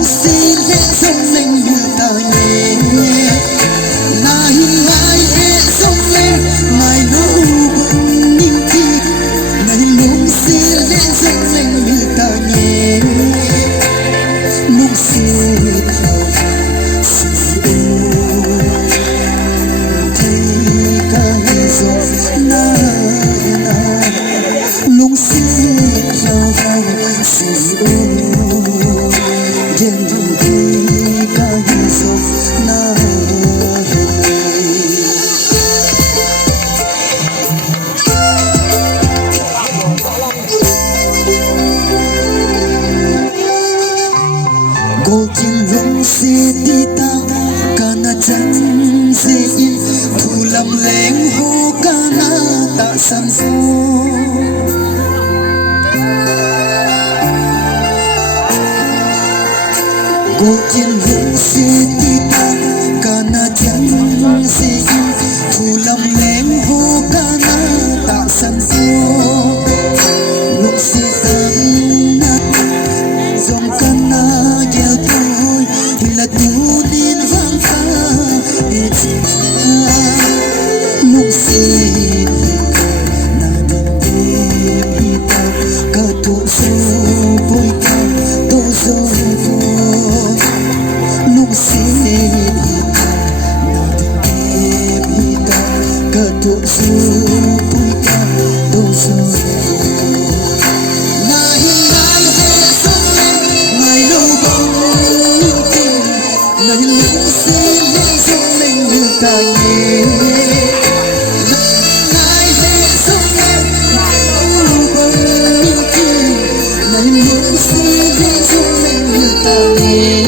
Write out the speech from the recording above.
lung xin lẽ sông lên như ta nhé là hình ai sẽ sông lên mai lâu bừng ninh thi ngày lung xin lẽ sông lên như ta nhé lung xin lung xin rau rau xì ô đêm đi ca hi sông na cô trên lung xì đi ta ca na chẳng dễ in thu làm lén hô ca na ta san phố cô trên lưng xe đi ta ca na chẳng dễ thu làm lén hô ca na ta san phố lúc xe tan nát dòng ca na gieo tôi thì là tu nên vang ca lúc xe na đêm đêm đi ta ca tu sâu bôi ca tu sâu lung xin hita na đêm hita ca tu sâu bôi ca tu sâu na hình ai sẽ sống lên ngày lâu bóng tình ngày lung xin lên sống lên như ta nhé ngày sẽ sống lên ngày lâu bóng tình ngày lung xin lên sống lên như ta nhé